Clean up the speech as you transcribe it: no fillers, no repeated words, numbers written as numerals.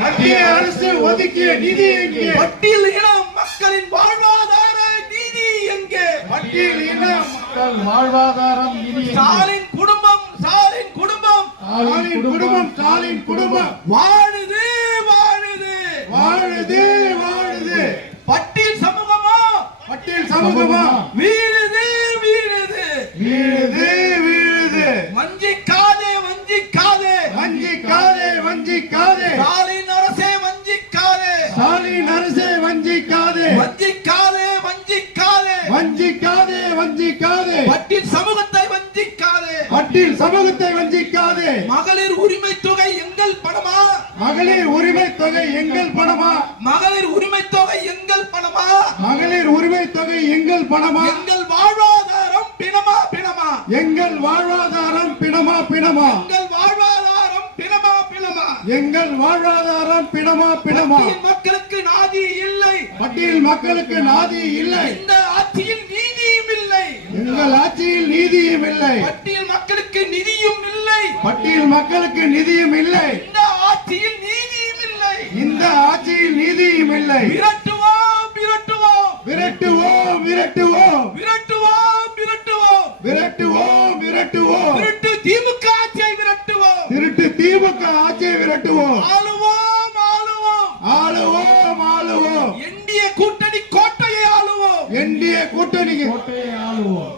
மத்திய அரசு ஒதுக்கிய நிதி எங்கே? பட்டியல் இன மக்களின் வாழ்வாதார நிதி எங்கே? பட்டியல் இன மக்கள் வாழ்வாதாரம் நிதி எங்கே? ஸ்டாலின் குடும்பம் ஸ்டாலின் குடும்பம் ஸ்டாலின் குடும்பம் ஸ்டாலின் குடும்பம் வாழுது வாழுது வாழுது வாழுது. பட்டியல் சமூகமா பட்டியல் சமூகமா வீழுது வீழுது வீழுது வீழுது. வஞ்சிக்காதே வஞ்சிக்காதே வஞ்சிக்காதே வஞ்சிக்காதே. ஸ்டாலின் அரசே வஞ்சிக்காதே ஸ்டாலின் அரசே வஞ்சிக்காதே வஞ்சிக்காதே வஞ்சிக்காதே வஞ்சிக்காதே வஞ்சிக்காதே. பட்டியல் சமூகத்தை வஞ்சிக்காதே பட்டியல் சமூகத்தை வஞ்சிக்காதே. மகளிர் உரிமை தொகை எங்கள் பணமா? மகளிர் உரிமை தொகை எங்கள் பணமா? மகளிர் உரிமை தொகை எங்கள் பணமா? மகளிர் உரிமை தொகை எங்கள் பணமா? எங்கள் வாழ்வாதாரம் பிணமா பிணமா? எங்கள் வாழ்வாதாரம் பிணமா பிணமா? எங்கள் வாழ்வாதாரம் பிணமா பிணமா? எங்கள் வாழ்வாதாரம் பிணமா பிணமா? பட்டியல் மக்களுக்கு நாதி இல்லை. பட்டியல் மக்களுக்கு நாதி இல்லை. இந்த ஆட்சியில் நீதியும் இல்லை. எங்கள் ஆட்சியில் நீதியும் இல்லை. பட்டியல் மக்களுக்கு நிதியும் இல்லை. பட்டியல் மக்களுக்கு நிதியும் இல்லை. இந்த ஆட்சியில் நீதியும் இல்லை. இந்த ஆட்சியில் நீதியும் இல்லை. விரட்டுவோம் விரட்டுவோம் விரட்டுவோம் விரட்டுவோம் விரட்டுவோம் விரட்டுவோம் விரட்டுவோம் விரட்டுவோம். விரட்டு திமுக ஆட்சியை விரட்டுவோம். திருட்டு திமுக ஆட்சியை விரட்டுவோம். ஆளுவோம் ஆளுவோம் ஆளுவோம் ஆளுவோம். என்டிஏ கூட்டணி கோட்டையை ஆளுவோம். என்டிஏ கூட்டணி கோட்டையை ஆளுவோம்.